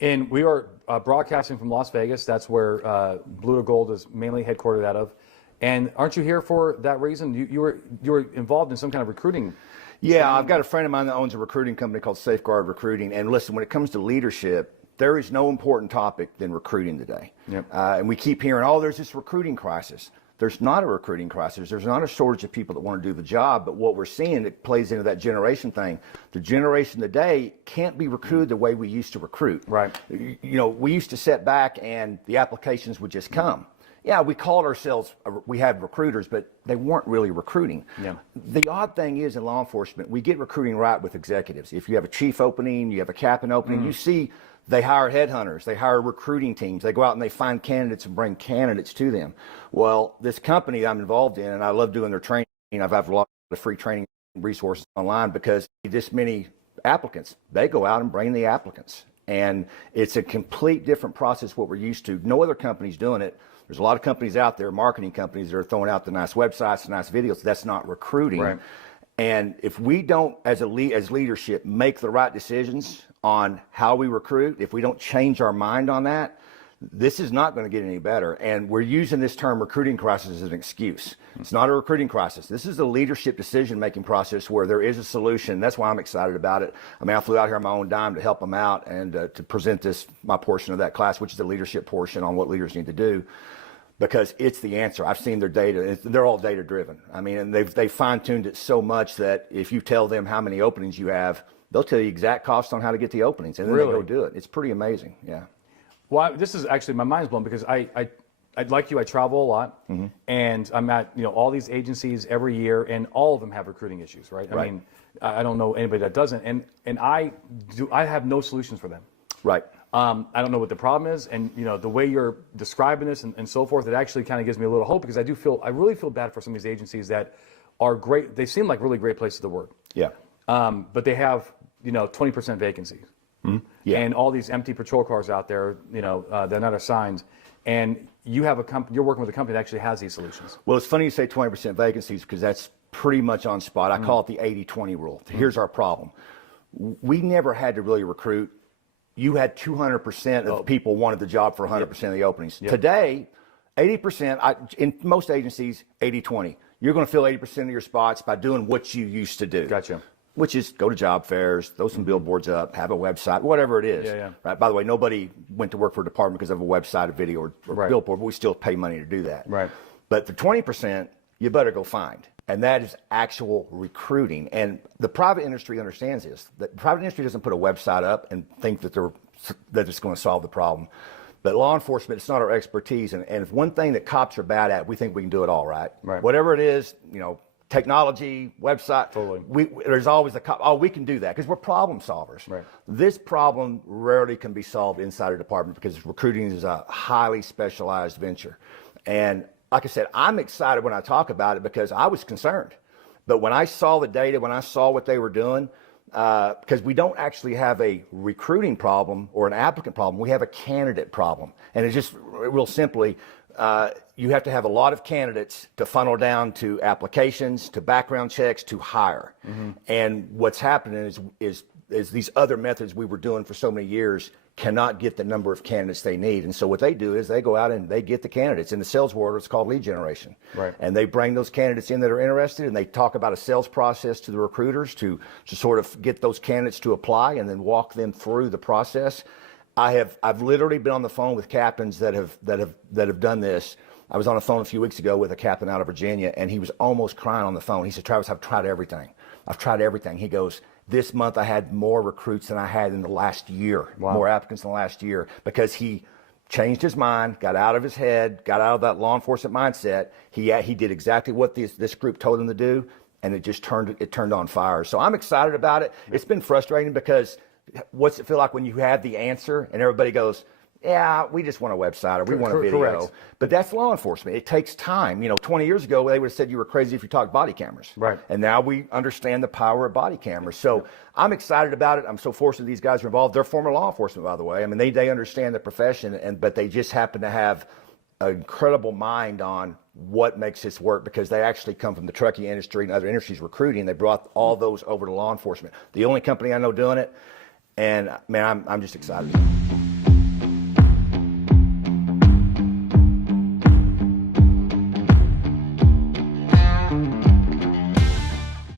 And we are broadcasting from Las Vegas. That's where Blue to Gold is mainly headquartered out of. And aren't you here for that reason? You were involved in some kind of recruiting. Yeah, I've got a friend of mine that owns a recruiting company called Safeguard Recruiting. And listen, when it comes to leadership, there is no important topic than recruiting today. Yep. And we keep hearing, oh, there's this recruiting crisis. There's not a recruiting crisis. There's not a shortage of people that want to do the job. But what we're seeing, it plays into that generation thing. The generation today can't be recruited the way we used to recruit. Right. You know, we used to sit back and the applications would just come. Yeah, we called ourselves, we had recruiters, but they weren't really recruiting. Yeah. The odd thing is in law enforcement, we get recruiting right with executives. If you have a chief opening, you have a captain opening, you see they hire headhunters, they hire recruiting teams, they go out and they find candidates and bring candidates to them. Well, this company I'm involved in, and I love doing their training, I've had a lot of free training resources online because this many applicants, they go out and bring the applicants. And it's a complete different process what we're used to. No other company's doing it. There's a lot of companies out there, marketing companies, that are throwing out the nice websites, the nice videos. That's not recruiting. Right. And if we don't, as leadership, make the right decisions on how we recruit, if we don't change our mind on that, this is not going to get any better. And we're using this term recruiting crisis as an excuse. It's not a recruiting crisis. This is a leadership decision-making process where there is a solution. That's why I'm excited about it. I mean, I flew out here on my own dime to help them out and to present my portion of that class, which is the leadership portion on what leaders need to do. Because it's the answer. I've seen their data. They're all data driven. I mean, and they've fine-tuned it so much that if you tell them how many openings you have, they'll tell you exact cost on how to get the openings, and then they go do it. It's pretty amazing. Yeah. Well, this is actually, my mind's blown because I like you, I travel a lot, and I'm at all these agencies every year, and all of them have recruiting issues, right? I mean, I don't know anybody that doesn't, and I have no solutions for them. Right. I don't know what the problem is, and the way you're describing this and so forth, it actually kind of gives me a little hope because I really feel bad for some of these agencies that are great. They seem like really great places to work. Yeah. But they have 20% vacancies. Yeah. And all these empty patrol cars out there, they're not assigned. And you have you're working with a company that actually has these solutions. Well, it's funny you say 20% vacancies because that's pretty much on spot. I call it the 80-20 rule. Here's our problem. We never had to really recruit. You had 200% of people wanted the job for 100% of the openings. Today, 80%, in most agencies, 80-20. You're going to fill 80% of your spots by doing what you used to do. Gotcha. Which is go to job fairs, throw some billboards up, have a website, whatever it is. Yeah. Right. By the way, nobody went to work for a department because of a website, a video, or billboard, but we still pay money to do that. Right. But the 20%, you better go find. And that is actual recruiting. And the private industry understands this. The private industry doesn't put a website up and think that it's going to solve the problem. But law enforcement, it's not our expertise. And if one thing that cops are bad at, we think we can do it all, right? Whatever it is, technology, website. Totally. There's always a cop. Oh, we can do that because we're problem solvers. Right. This problem rarely can be solved inside a department because recruiting is a highly specialized venture. And like I said, I'm excited when I talk about it because I was concerned. But when I saw the data, when I saw what they were doing, because we don't actually have a recruiting problem or an applicant problem, we have a candidate problem. And it's just real simply, you have to have a lot of candidates to funnel down to applications, to background checks, to hire. And what's happening is these other methods we were doing for so many years cannot get the number of candidates they need. And so what they do is they go out and they get the candidates. In the sales world, it's called lead generation. Right. And they bring those candidates in that are interested, and they talk about a sales process to the recruiters to sort of get those candidates to apply and then walk them through the process. I've literally been on the phone with captains that have done this. I was on the phone a few weeks ago with a captain out of Virginia, and he was almost crying on the phone. He said, "Travis, I've tried everything. I've tried everything." He goes, "This month I had more recruits than I had in the last year, more applicants in the last year," because he changed his mind, got out of his head, got out of that law enforcement mindset. He did exactly what this group told him to do, and it just turned on fire. So I'm excited about it. It's been frustrating because what's it feel like when you have the answer and everybody goes, "Yeah, we just want a website or we want a video." Correct. But that's law enforcement. It takes time. 20 years ago, they would have said you were crazy if you talked body cameras. Right. And now we understand the power of body cameras. So I'm excited about it. I'm so fortunate these guys are involved. They're former law enforcement, by the way. I mean, they understand the profession, but they just happen to have an incredible mind on what makes this work because they actually come from the trucking industry and other industries recruiting. They brought all those over to law enforcement. The only company I know doing it. And man, I'm just excited.